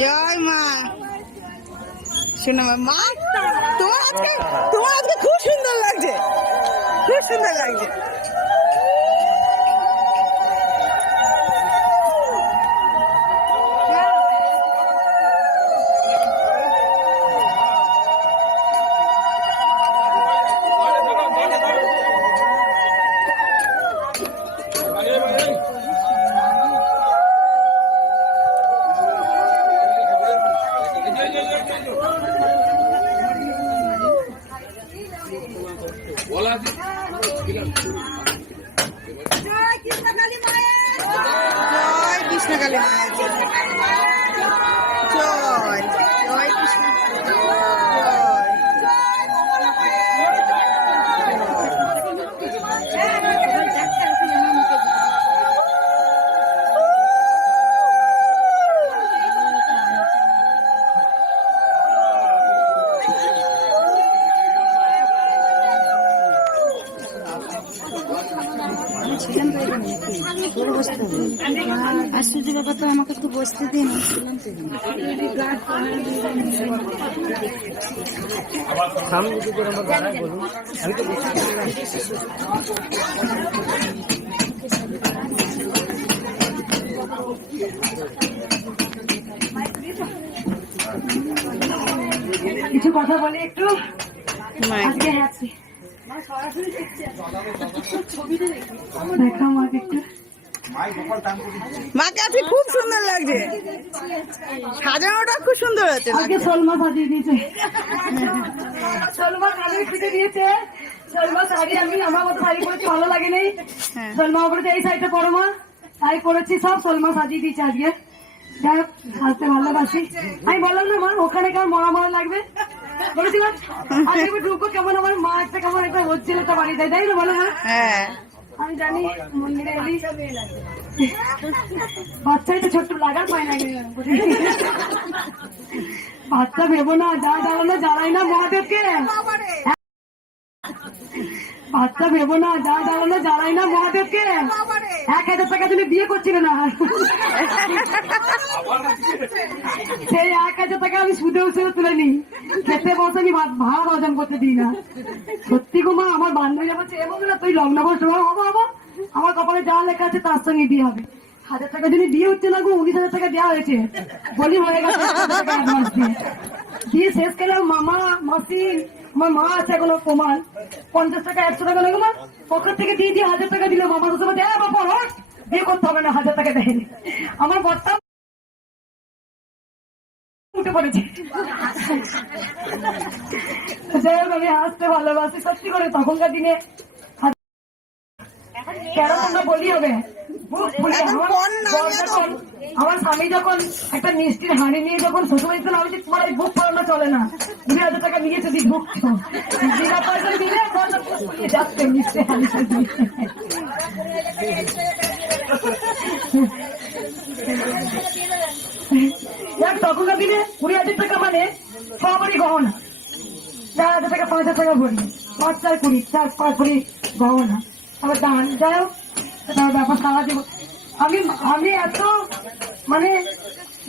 জয় মা। শোনো মা, তোমার আজকে খুব সুন্দর লাগছে, খুব সুন্দর লাগছে। জয় কৃষ্ণকালী মায়ের জয়, জয় কৃষ্ণ, আশ্চর্য ব্যাপার তো, আমাকে একটু বসতে দিন। কিছু কথা বলি একটু। মাকে আজকে খুব সুন্দর লাগছে, সাজানোটা খুব সুন্দর হচ্ছে। আজকে সলমা সাজিয়ে দিয়েছে, সলমা কানের পিঠে দিয়েছে। সলমা শাড়ি, আমি আমার মতো শাড়ি পরেছি, ভালো লাগে নেই। সলমা বলেছে এই শাড়িটা পরো মা, তাই করেছি। সব সলমা সাজিয়ে দিয়েছে আজকে। যাই হোক, হাসতে ভালোবাসি। আমি বললাম না মা, ওখানে কেমন মরা মরা লাগবে বলেছিলাম। আজকে ঢুকবো কেমন, আমার মা একটা কেমন একটা হচ্ছিল তো বাড়িতে, তাই না বলো? হ্যাঁ আমি জানি। মন্দিরে এলি বাচ্চাই তো ছোট্ট লাগার পায় না, বাচ্চা ভেবো না। যা দাঁড়ানো জ্বালাই না মহাদেবকে, বাচ্চা ভেবো না। যা দাঁড়ানো জ্বালাই না মহাদেবকে। 1,000 টাকা দিলে বিয়ে করছিল না, সেই 1,000 টাকা আমি সুদে উঠে তুলে নিই। খেতে বসে আমি ভাড়া হজম করতে দিই না। সত্যি গো মা, আমার বান্ধবীরা বলছে এমন না তুই লগ্ন বসে হবো হবো, আমার কপালে যা লেখা আছে তার সঙ্গে বিয়ে হবে। 1,000 টাকা যদি বিয়ে হচ্ছে না গো, 19,000 টাকা দেওয়া হয়েছে, বলি হয়ে গেছে দিয়ে শেষ গেলে মামা মাসি, আমার মা আছে এখনো প্রমাণ। 50 টাকা 100 টাকা লাগবে মা, পকেট থেকে দিয়ে 1,000 টাকা দিল। মামা তো বাবা বিয়ে করতে হবে না, 1,000 টাকা দেয়নি। আমার বর্তা উঠে পড়েছে। যাই হোক, আমি হাসতে ভালোবাসি সত্যি করে। তখনকার দিনে কেন তোমরা বলি হবে, আমার স্বামী যখন একটা মিষ্টির হাঁড়ি নিয়ে যখন শ্বশুরবাড়ি ছিল, আমি তোমার এই বুক পড়ানো চলে না, 2,000 টাকা নিয়ে যদি ঢুকছো, বিনা পয়সা দিলে যাচ্ছে মিষ্টি হাঁড়ি। তখনকার দিনে 20,000 টাকা মানে সবারই গহনা। 4,000 টাকা 5,000 টাকা ভরি, 5 4 20, 4 5 ভরি গহনা, আবার দান। যাই হোক, ব্যাপার সারা দিব। আমি এত মানে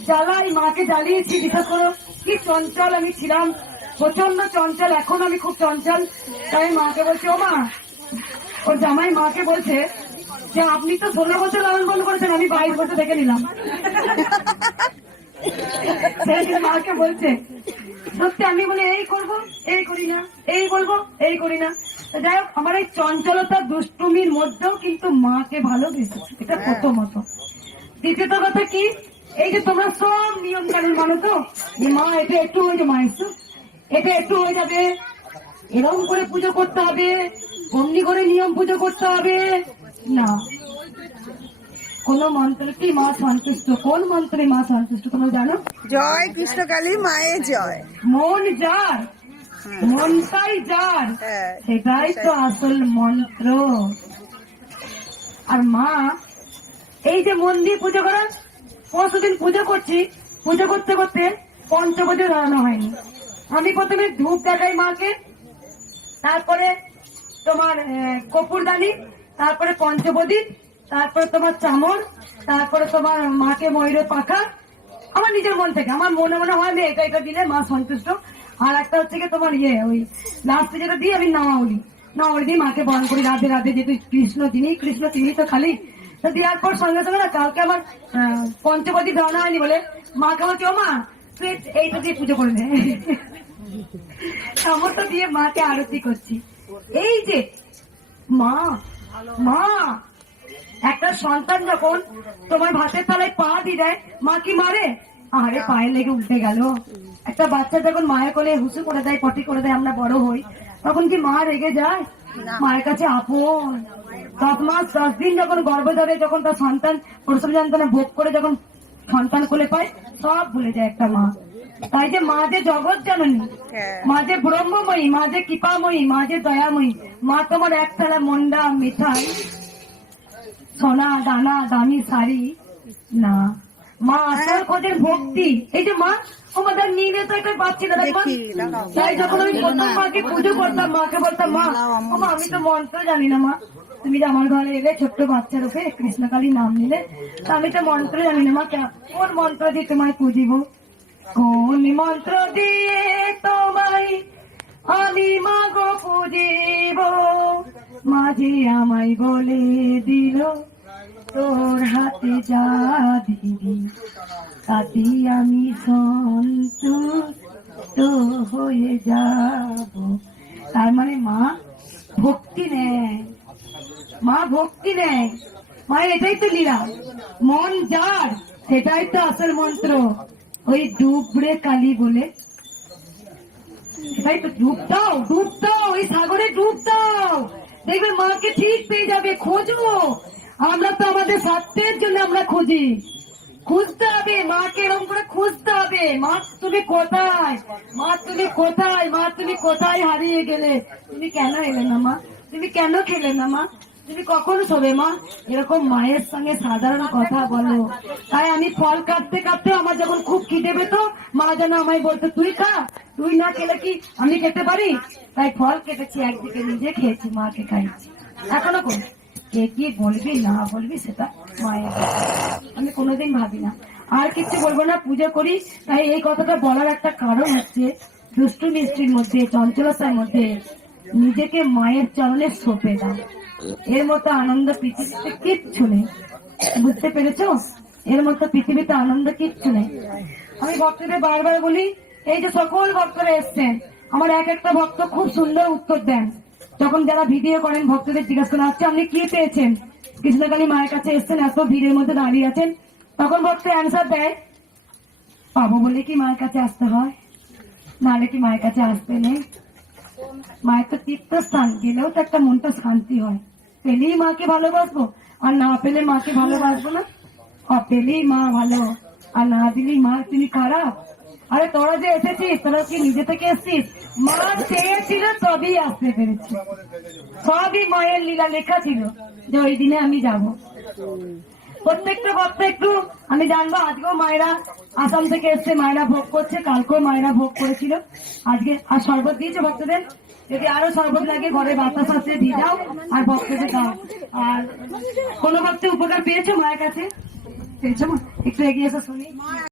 জ্বালাই, মাকে জ্বালিয়েছি। বিশেষ করে কি চঞ্চল আমি ছিলাম, প্রচন্ড চঞ্চল। এখন আমি খুব চঞ্চল। তাই মাকে বলছে, ও মা, ওর জামাই মাকে বলছে যে আপনি তো 16 বছর লালন পালন করেছেন, আমি 22 বছর দেখে নিলাম। মাকে বলছে সত্যি। আমি বলে এই করবো, এই করি না, এই বলবো, এই করি না। যাই হোক, আমার এই চঞ্চলতা দুষ্টুমির মধ্যেও কিন্তু মাকে ভালোবেসেছি, এটা প্রথমত। দ্বিতীয়ত কথা কি, এই যে তোমরা সব নিয়ম কানুন মানো তো, যে মা এটা একটু হয়ে যাবে, মা এটা একটু হয়ে যাবে, এরকম করে পুজো করতে হবে, অমনি করে নিয়ম পুজো করতে হবে না। কোন মন্ত্রে কি মা সন্তুষ্ট? কোন মন্ত্রে মা সন্তুষ্ট তোমরা জানো? জয় কৃষ্ণকালী মায়ের জয়। মন যার, মনটাই যার, সেটাই তো আসল মন্ত্র। আর মা এই যে মন দিয়ে পুজো করা, 5 দিন পুজো করছি, পুজো করতে করতে পঞ্চবজে ধরানো হয়নি। আমি প্রথমে ধূপ দেখাই মাকে, তারপরে তোমার কপুরদানি, তারপরে পঞ্চবদী, তারপরে তোমার চামর, তারপরে তোমার মাকে ময়ূরের পাখা। আমার নিজের মন থেকে আমার মনে মনে হয় আমি এটা দিলে মা সন্তুষ্ট। আর একটা হচ্ছে কি তোমার ওই লাস্টে যেটা দিই আমি নামাউলি দিয়ে মাকে বরণ করি রাধে রাধে, যেহেতু কৃষ্ণ তিনি তো খালি। তো দেওয়ার পর সঙ্গে সঙ্গে না কালকে আমার পঞ্চবদী দেওয়া হয়নি বলে মাকে বলছি, ও মা তুই এইটা দিয়ে পুজো করে নে। সমস্ত দিয়ে মাকে আরতি করছি। এই যে মা মা একটা সন্তান যখন তোমার ভাতের তলায় পা দিয়ে দেয়, মা কি মারে? আরে পায়ে লেগে উঠে গেল। একটা বাচ্চা যখন মায়ের কোলে হুসু করে দেয়, পটি করে দেয়, আমরা বড় হই, তখন কি মা রেগে যায়? মায়ের কাছে আপন 10 মাস 10 দিন যখন গর্ভ ধরে, যখন তার সন্তান প্রসব যন্ত্রণা ভোগ করে যখন সন্তান কোলে পায়, সব ভুলে যায় একটা মা। তাই যে মা যে জগৎ জননী, মা যে ব্রহ্মময়ী, মা যে কৃপাময়ী, মা যে দয়াময়ী, মা তোমার এক থালা মন্ডা মিঠাই, সোনা দানা দামি শাড়ি না, মা আসল খোঁজের ভক্তি। এই যে মা আমাদের নিয়ে তো একটা পাচ্ছি না, তাই যখন আমি প্রথম মাকে পুজো করতাম, মাকে বলতাম, মা আমি তো মন্ত্র জানি না, মা তুমি যে আমার ঘরে এলে ছোট্ট বাচ্চার উপরে কৃষ্ণকালী নাম নিলে, তা আমি তো মন্ত্র জানি না, মা কোন মন্ত্র দিয়ে তোমায় পুজিব, কোন মন্ত্র দিয়ে তোমায় আমি মাগো পুজিব, মাঝে আমায় বলে দিল তোর হাতে যা দিবি তাতে আমি সন্তুষ্ট হয়ে যাব। তার মানে মা ভক্তি নেয়, মা ভক্তি নেয়। মায়ের এটাই তো লীলা, মন যার সেটাই তো আসল মন্ত্র। ওই ডুবরে কালী বলে, সেটাই তো ডুব দাও ওই সাগরে ডুব দাও, দেখবে মাকে ঠিক পেয়ে যাবে। খোঁজবো আমরা তো আমাদের স্বার্থের জন্য আমরা খুঁজি, খুঁজতে হবে মাকে, এরকম করে খুঁজতে হবে। মা তুমি কোথায়, মা তুমি কোথায়, মা তুমি কোথায় হারিয়ে গেলে, তুমি কেন এলে না মা, তুমি কেন খেলে না মা, তুমি কখন শোবে মা, এরকম মায়ের সঙ্গে সাধারণ কথা বলো। তাই আমি ফল কাটতে কাটতে আমার যখন খুব খিদে পেত, মা যেন আমায় বলতো তুই খা, তুই না খেলে কি আমি খেতে পারি? তাই ফল কেটেছি, একদিকে নিজে খেয়েছি, মাকে খাইছি। এখনো করি, কে কি বলবি না বলবি সেটা মায়ের, আমি কোনোদিন ভাবি না। আর কিছু বলবো না, পুজো করি। তাই এই কথাটা বলার একটা কারণ হচ্ছে, দুষ্টু মিষ্টির মধ্যে, চঞ্চলতার মধ্যে নিজেকে মায়ের চরণে সঁপে দাও। এর মতো আনন্দ পৃথিবীতে কিচ্ছু নেই, বুঝতে পেরেছ? এর মতো পৃথিবীতে আনন্দ কিচ্ছু নেই। আমি ভক্তদের বারবার বলি, এই যে সকল ভক্তরা এসছেন, আমার এক একটা ভক্ত খুব সুন্দর উত্তর দেন। যখন যারা ভিডিও করেন ভক্তদের জিজ্ঞাসা করা হচ্ছে আপনি কি পেয়েছেন, কৃষ্ণকালী মায়ের কাছে এসছেন, এত ভিড়ের মধ্যে দাঁড়িয়ে আছেন, তখন ভক্ত অ্যান্সার দেয়, পাবো বলে কি মায়ের কাছে আসতে হয়, নাহলে কি মায়ের কাছে আসতে নেই? মায়ের তো তীর্থস্থান, গেলেও তো একটা মনটা শান্তি হয়। পেলেই মাকে ভালোবাসবো, আর না পেলে মাকে ভালোবাসবো না? পেলেই মা ভালো, আর না দিলেই মা তুমি খারাপ। আরে তোরা যে এসেছিস, তোরা কি নিজে থেকে এসছিস? মা চেয়েছিল তবেই আসতে পেরেছি, সবই মায়ের লীলা লেখা ছিল যে ওই দিনে আমি যাব। প্রত্যেকটা ভক্ত একটু আমি জানবো, আজকেও মায়েরা আসাম থেকে এসছে, মায়েরা ভোগ করছে, কালকেও মায়েরা ভোগ করেছিল, আজকে আর শরবত দিয়েছে ভক্তদের। যদি আরো শরবত লাগে ঘরে বাতাস আছে দিয়ে দাও, আর ভক্তদের দাও। আর কোন ভক্ত উপকার পেয়েছো মায়ের কাছে? পেয়েছো মা? একটু এগিয়ে এসে শুনি।